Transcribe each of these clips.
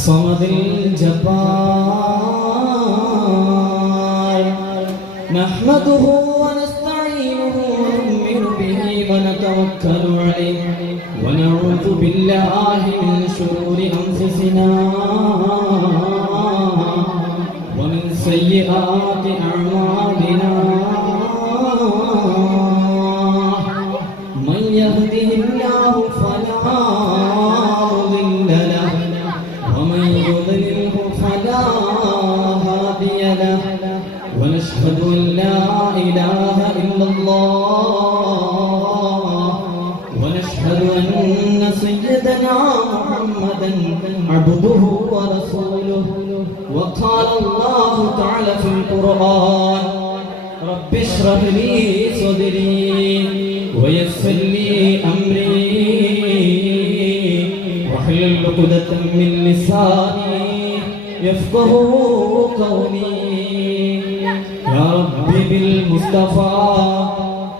الصمد الجبار نحمده ونستعينه ونؤمن به ونتوكل عليه ونعوذ بالله من شرور أنفسنا ومن سيئات أعمالنا من يهده الله فلا مضل له ومن يضلله فلا هادي له ونشهد أن لا إله إلا الله ونشهد أن سيدنا محمدا عبده ورسوله وقال الله تعالى في القرآن رب اشرح لي صدري ويسر لي أمري واحلل عقدة من لساني يفقهوا قولي يا رب بالمصطفى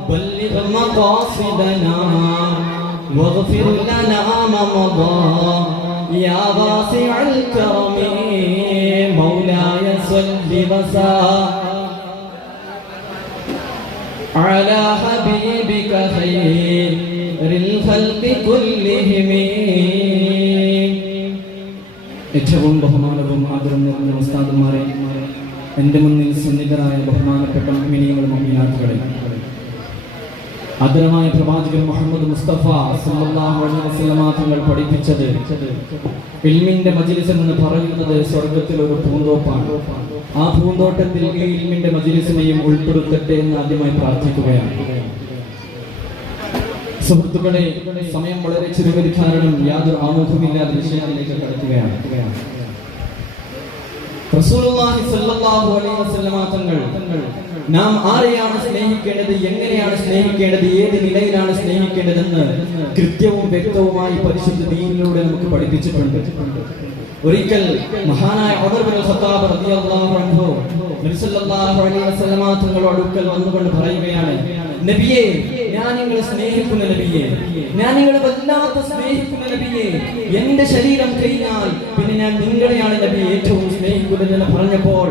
بلغ مقاصدنا واغفر لنا ما مضى يا واسع الكرم مولاي صل وسلم على حبيبك خير الخلق كلهم ഏറ്റവും ബഹുമാനവും ആദരവും നിറഞ്ഞ ഉസ്താദുമാരെ, എൻ്റെ മുന്നിൽ സന്നിധരായ ബഹുമാനപ്പെട്ട മുഅ്മിനീങ്ങളും മുഅ്മിനാത്തുകളെ, ആദരമായ പ്രവാചകൻ മുഹമ്മദ് മുസ്തഫ സല്ലല്ലാഹു അലൈഹി വസല്ലമ തങ്ങൾ പഠിപ്പിച്ചത് ഇൽമിന്റെ മജ്ലിസ് എന്ന് പറയുന്നത് സ്വർഗ്ഗത്തിൽ ഒരു പൂന്തോപ്പാണ്. ആ പൂന്തോട്ടത്തിൽ ഈ ഇൽമിന്റെ മജ്ലിസിനെയും ഉൾപ്പെടുത്തട്ടെ എന്ന് ആദ്യമായി പ്രാർത്ഥിക്കുകയാണ്. സുഹൃത്തുക്കളെ, സമയം വളരെ ചുരുങ്ങി കാരണം യാതൊരു ആമുഖമില്ലാത്ത വിഷയത്തിലേക്ക് കടക്കുകയാണ്. റസൂലുള്ളാഹി സ്വല്ലല്ലാഹു അലൈഹി വസല്ലമ തങ്ങൾ നാം ആരെയാണ് സ്നേഹിക്കേണ്ടത്, എങ്ങനെയാണ് സ്നേഹിക്കേണ്ടത്, ഏത് നിലയിലാണ് സ്നേഹിക്കേണ്ടതെന്ന് കൃത്യവും വ്യക്തവുമായി പരിശുദ്ധ ദീനിലൂടെ നമുക്ക് പഠിപ്പിച്ചിട്ടുണ്ട്. ഒരിക്കൽ മഹാനായ ഉമർ ഇബ്നുൽ ഖത്താബ് റളിയല്ലാഹു അൻഹു നബി സല്ലല്ലാഹു അലൈഹി വസല്ലമ തങ്ങളുടെ അടുക്കൽ വന്നുകൊണ്ട് പറയുകയാണ്, നബിയേ, ഞാൻ നിങ്ങളെ സ്നേഹിക്കുന്ന നബിയേ, ഞാൻ നിങ്ങളെ വല്ലാത്ത സ്നേഹിക്കുന്ന നബിയേ, എന്റെ ശരീരം കഴിഞ്ഞാൽ പിന്നെ ഞാൻ നിങ്ങളെയാണ് നബി ഏറ്റവും സ്നേഹിക്കുന്നതെന്ന് പറഞ്ഞപ്പോൾ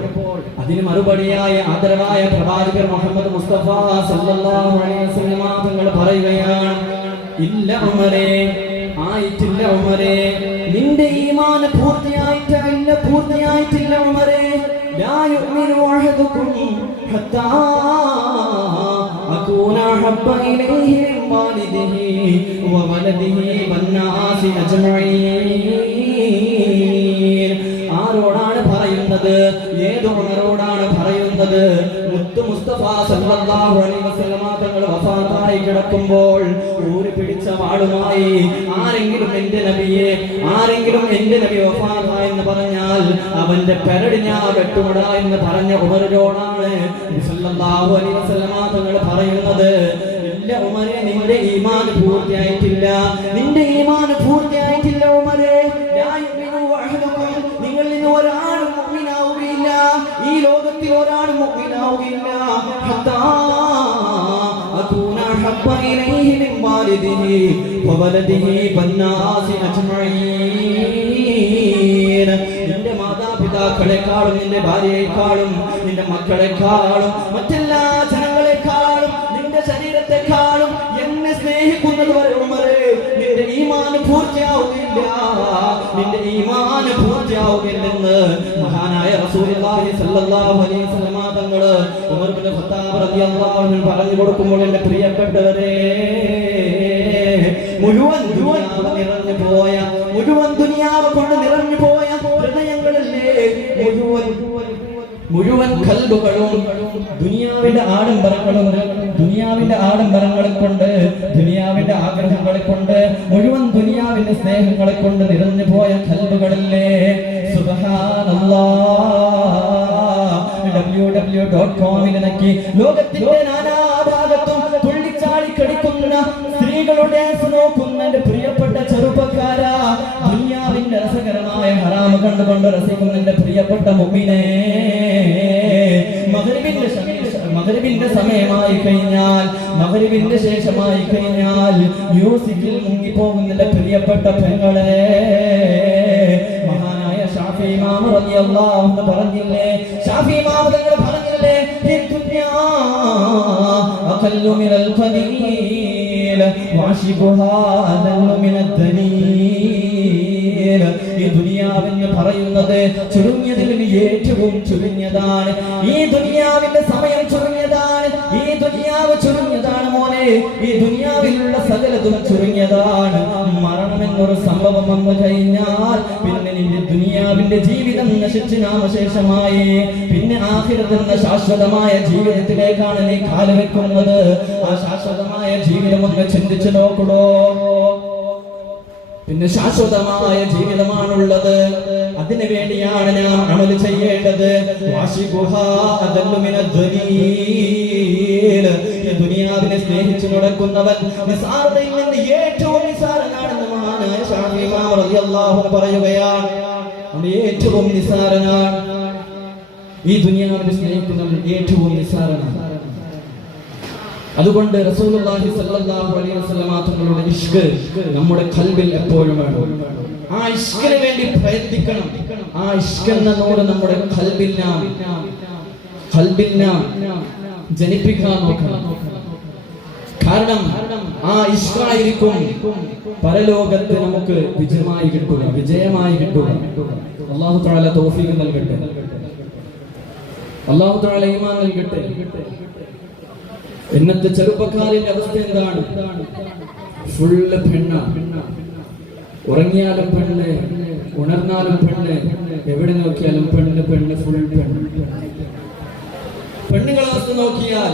അതിന് മറുപടിയായ ആദരവായ പ്രവാചകർ മുഹമ്മദ് മുസ്തഫ സല്ലല്ലാഹു അലൈഹി വസല്ലമ തങ്ങൾ പറയുകയാണ്, ഇല്ല ഉമറേ, ആയിട്ടില്ല ഉമറേ, നിന്റെ ഈമാൻ പൂർത്തിയായിട്ടില്ല ഉമറേ. ലാ യുഅ്മിനു അഹദുകും ഹത്താ അകൂന ഹബ്ബ ഇലൈഹി മിൻ വാലിദിഹി വവലദിഹി വന്നാസി അജ്മഈൻ. ആരോടാണ് പറയുന്നത്? ഏത് ഉമറോടാണ് പറയുന്നത്? മുത്തു മുസ്തഫ സല്ലല്ലാഹു അലൈഹി വസല്ലമ തങ്ങൾ വഫാത്തായി കിടക്കുമ്പോൾ ഊരി പിടിച്ച വാളുമായി ആരെങ്കിലും എന്റെ നബി വഫാത്തായി എന്ന് പറഞ്ഞാൽ അവന്റെ പെരടി ഞാൻ വെട്ടുമുടാ എന്ന് പറഞ്ഞ ഉമറിനോടാണ് സല്ലല്ലാഹു അലൈഹി വസല്ലമ തങ്ങൾ പറയുന്നത്, ഇല്ല ഉമറേ, നിന്റെ ഈമാൻ പൂർത്തിയായിട്ടില്ല ഉമറേ. നിങ്ങളിൽ നിന്ന് ഒരാളും മുഅ്മിനാവുകയില്ല, ഈ ലോകത്തിൽ ഒരാളും മുഅ്മിനാവുകയില്ല. ഹത്താ അകൂന ഹബ്ബ ഇലൈഹി മിൻ വാലിദിഹി വവലദിഹി വന്നാസി അജ്മഈൻ. നിന്റെ മാതാപിതാക്കളെക്കാളും നിന്റെ ഭാര്യയെക്കാളും നിന്റെ മക്കളെക്കാളും മറ്റെല്ലാ ജനങ്ങളെക്കാളും നിന്റെ ശരീരത്തെക്കാളും എന്നെ സ്നേഹിക്കുന്നത് വരെ ഉമറേ, നിന്റെ ഈമാൻ പൂർത്തിയാവുകയില്ലെന്ന് മഹാനായ റസൂലുള്ളാഹി സ്വല്ലല്ലാഹു അലൈഹി വസല്ലമ തങ്ങൾ ഉമർ ഇബ്നു ഖത്താബ് റളിയല്ലാഹു അൻഹു പറഞ്ഞു കൊടുക്കുമ്പോൾ, എൻ്റെ പ്രിയപ്പെട്ടവരെ, മുഴുവൻ ദുനിയാവ് കൊണ്ട് നിറഞ്ഞു പോയ ഹൃദയങ്ങളല്ലേ, മുഴുവൻ ഖൽബുകളും ദുനിയാവിന്റെ ആഡംബരങ്ങളെ കൊണ്ട്, ദുനിയാവിന്റെ ആഗ്രഹങ്ങളെ കൊണ്ട്, മുഴുവൻ ദുനിയാവിന്റെ സ്നേഹങ്ങളെ കൊണ്ട് നിറഞ്ഞു പോയ ഖൽബുകളല്ലേ. സുബ്ഹാനല്ലാഹ്. www.com-ൽ ലോകത്തിന്റെ നാനാഭാഗത്തും തുള്ളിച്ചാടി കളിക്കുന്ന സ്ത്രീകളുടെ നോക്കുന്ന എന്റെ പ്രിയപ്പെട്ട ചെറുപ്പക്കാരാ, ദുനിയാവിന്റെ രസകരമായ ഹറാമ് കണ്ടുകൊണ്ട് രസിക്കുന്ന എന്റെ പ്രിയപ്പെട്ട മുഅ്മിനേ, മഗ്രിബിന്റെ സമയമായി കഴിഞ്ഞാൽ, മഗ്രിബിന്റെ ശേഷമായി കഴിഞ്ഞാൽ മ്യൂസിക്കിൽ മുങ്ങിപ്പോകുന്ന പ്രിയപ്പെട്ട പെങ്ങളെ, മഹാനായ എന്ന് പറഞ്ഞില്ലേ? ഷാഫി ഇമാം തങ്ങൾ പറഞ്ഞില്ലേ? ഈ ദുനിയാ അഖല്ലു മിനൽ ഖലീൽ വാശിബുഹാ അദല്ലു മിനദ് ദലീൽ. ഈ ദുനിയാവെന്ന് പറയുന്നത് ചുരുങ്ങിയതിൽ ഏറ്റവും ചുരുങ്ങിയതാണ്. ഈ ദുനിയാവിന്റെ സമയം ചുരുങ്ങിയതാണ്. ഈ ദുനിയാവ് ചുരുങ്ങിയതാണ് മോനെ. ഈ ദുനിയാവിലുള്ള സകലതും ചുരുങ്ങിയതാണ്. മരണം എന്നൊരു സംഭവം വന്നു കഴിഞ്ഞാൽ പിന്നെ നിന്റെ ദുനിയാവിന്റെ ജീവിതം നശിച്ച് നാമശേഷമായി. പിന്നെ ആഖിറത്ത് എന്ന ശാശ്വതമായ ജീവിതത്തിലേക്കാണ് നീ കാലുവെക്കുന്നത്. ആ ശാശ്വതമായ ജീവിതം ഒന്ന് ചിന്തിച്ചു നോക്കണോ? പിന്നെ ശാശ്വതമായ ജീവിതമാണുള്ളത്. അതിനു വേണ്ടിയാണ് നാം അമൽ ചെയ്യേണ്ടത്. ഈ ദുനിയാവിനെ സ്നേഹിച്ചു നടക്കുന്നവൻ നിസാരതയിൽ നിന്ന് ഏറ്റവും നിസാരനാണെന്ന് മഹാനായ ഷാഫി ഇമാം റളിയല്ലാഹു അൻഹു പറയുകയാണ്. അവൻ ഏറ്റവും നിസാരനാണ്. ഈ ദുനിയാവിനെ സ്നേഹിക്കുന്നവൻ ഏറ്റവും നിസാരനാണ്. അതുകൊണ്ട് റസൂലുള്ളാഹി സ്വല്ലല്ലാഹു അലൈഹി വസല്ലം തങ്ങളുടെ ഇഷ്ക് നമ്മുടെ ഖൽബിൽ എപ്പോഴും വേണം. ആ ഇഷ്കിന് വേണ്ടി പ്രയത്നിക്കണം. ആ ഇഷ്ക് എന്ന നൂറ് നമ്മുടെ ഖൽബിൽ നാം ജനിപ്പിക്കാൻ നോക്കണം. കാരണം ആ ഇഷ്കായിരിക്കും പരലോകത്ത് നമുക്ക് വിജയമായി കിട്ടുക. അല്ലാഹു തആല തൗഫീഖ് നൽകട്ടെ. അല്ലാഹു തആല ഈമാൻ നൽകട്ടെ. ഇന്നത്തെ ചെറുപ്പക്കാരിന്റെ അവസ്ഥ എന്താണ്? ഫുള്ള് പെണ്ണാണ്. ഉറങ്ങിയാലും പെണ്ണ്, ഉണർന്നാലും പെണ്ണ്, എവിടെ നോക്കിയാലും പെണ്ണ്, ഫുൾ പെണ്ണ്. പെണ്ണുങ്ങളെ അവസ്ഥ നോക്കിയാൽ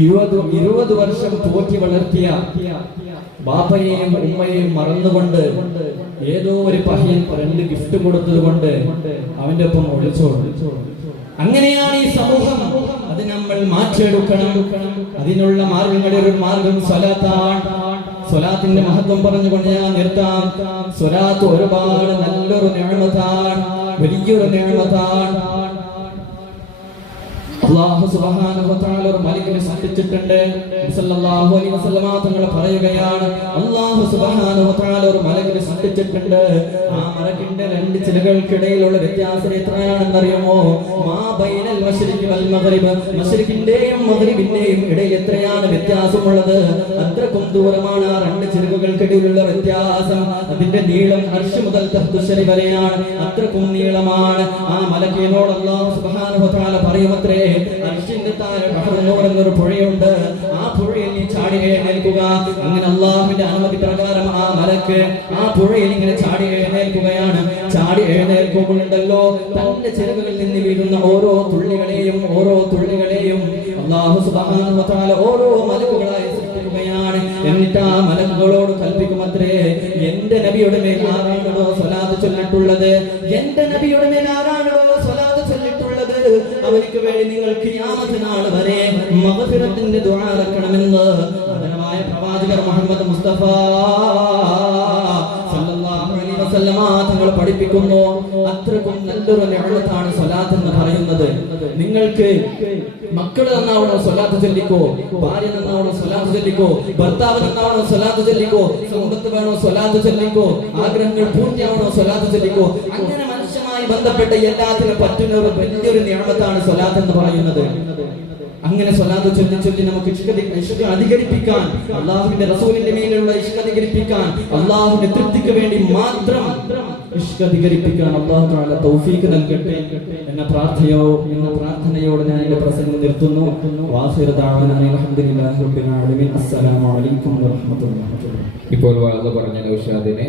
20 വർഷം പോറ്റി വളർത്തിയ ബാപ്പയെയും ഉമ്മയെയും മറന്നുകൊണ്ട് ഏതോ ഒരു പയ്യൻ 2 ഗിഫ്റ്റ് കൊടുത്തത് കൊണ്ട് അവന്റെ ഒപ്പം ഒളിച്ചോടും. അങ്ങനെയാണ് ഈ സമൂഹം. അത് നമ്മൾ മാറ്റിയെടുക്കണം. അതിനുള്ള മാർഗങ്ങളിൽ ഒരു മാർഗം സ്വലാത്താണ്. സ്വലാത്തിന്റെ മഹത്വം പറഞ്ഞുകൊണ്ട് ഞാൻ നിർത്താം. സ്വലാത്ത് ഒരുപാട് നല്ലൊരു നിഅമത്താണ്, വലിയൊരു നിഅമത്താണ്. അല്ലാഹു സുബ്ഹാനഹു വ തആല ഒരു മലക്കിനെ സൃഷ്ടിച്ചിട്ടുണ്ട്. സല്ലല്ലാഹു അലൈഹി വസല്ലമ തങ്ങൾ പറയുകയാണ്, അല്ലാഹു സുബ്ഹാനഹു വ തആല ഒരു മലക്കിനെ സൃഷ്ടിച്ചിട്ടുണ്ട്. ആ മലക്കിന്റെ 2 ചിലകൾക്കിടയിലുള്ള വ്യത്യാസം എത്രയാണെന്ന് അറിയുമോ? മാ ബൈനൽ മശ്രിഖി വൽ മഗ്രിബ്, മശ്രിഖിന്റെയും മഗ്രിബിന്റെയും ഇടയിൽ എത്രയാണ് വ്യത്യാസമുള്ളത്? അത്രക്കും ദൂരമാണ് ആ 2 ചിലകൾക്കിടയിലുള്ള വ്യത്യാസം. അതിന്റെ നീളം അർശ് മുതൽ തഹ്തുശരി വരെയാണ്. അത്രക്കും നീളമാണ്. ആ മലക്കിനോട് അല്ലാഹു സുബ്ഹാനഹു വ തആല പറയുമത്രേ, അർശിന്റെ താഴെ ബഹ്റുന്നൂർ എന്നൊരു പുഴയുണ്ട്. ആ പുഴയിൽ നീ ചാടി എഴുന്നേൽക്കുക. അങ്ങനെ അല്ലാഹുവിന്റെ അനുമതി പ്രകാരം ആ മലക്ക് ആ പുഴയിൽ ഇങ്ങനെ ചാടി എഴുന്നേൽക്കുകയാണ്. ചാടി എഴുന്നേൽക്കുമ്പോഴുണ്ടല്ലോ തന്റെ ചിറകുകളിൽ നിന്ന് വീഴുന്ന ഓരോ തുള്ളികളെയും അല്ലാഹു സുബ്ഹാനഹു വ തആല ഓരോ മലക്കുകളായി സൃഷ്ടിക്കുകയാണ്. എന്നിട്ട് ആ മലക്കുകളോട് കൽപ്പിക്കുമത്രേ, എന്റെ നബിയുടെ മേൽ ആരാണോ സ്വലാത്ത് ചൊല്ലിട്ടുള്ളത്, എന്റെ നബിയുടെ മേൽ ആരാണോ സ്വലാത്ത് ചൊല്ലിട്ടുള്ളത്, അവർക്ക് വേണ്ടി നിങ്ങൾ ഖിയാമത്ത് നാൾ വരെ മഗ്ഫിറത്തിന്റെ ദുആ ഇറക്കണമെന്ന് മഹാനായ പ്രവാചകർ മുഹമ്മദ് മുസ്തഫ സല്ലല്ലാഹു അലൈഹി വസല്ലമ തങ്ങൾ പഠിപ്പിക്കുന്നു. അത്രക്കും നല്ലൊരു നിഅമത്താണ് സ്വലാത്ത് എന്ന് പറയുന്നത്. നിങ്ങൾക്ക് മക്കൾ നന്നാവണം, സ്വലാത്ത് ചൊല്ലിക്കോ. ഭാര്യ നന്നാവണം, സ്വലാത്ത് ചൊല്ലിക്കോ. ഭർത്താവ് നന്നാവണം, സ്വലാത്ത് ചൊല്ലിക്കോ. സമ്പത്ത് വേണോ, സ്വലാത്ത് ചൊല്ലിക്കോ. ആഗ്രഹങ്ങൾ പൂർത്തിയാവണോ, സ്വലാത്ത് ചൊല്ലിക്കോ. അങ്ങനെ മനുഷ്യമായി ബന്ധപ്പെട്ട എല്ലാത്തിനും പറ്റുന്ന ഒരു വലിയൊരു നിഅമത്താണ് സ്വലാത്ത് എന്ന് പറയുന്നത്. അങ്ങനെ സ്വലാത്ത് ചൊല്ലി നമുക്ക് ഇഷ്ക് അധികരിപ്പിക്കാൻ, അല്ലാഹുവിന്റെ റസൂലിന്റെ മേലുള്ള ഇഷ്ക് അധികരിപ്പിക്കാൻ, അല്ലാഹുവിന്റെ തൃപ്തിക്ക് വേണ്ടി മാത്രം ഇഷ്ക് അധികരിപ്പിക്കാൻ അല്ലാഹു തആല തൗഫീഖ് നൽകട്ടെ എന്ന പ്രാർത്ഥനയോടെ ഞാൻ എൻ്റെ പ്രസംഗം നിർത്തുന്നു. വാഖിറു ദഅവാനാ അൽഹംദുലില്ലാഹി റബ്ബിൽ ആലമീൻ. അസ്സലാമു അലൈക്കും വറഹ്മത്തുള്ളാഹി. ഇപ്പോൾ വാദ പറഞ്ഞ നൗഷാദിനെ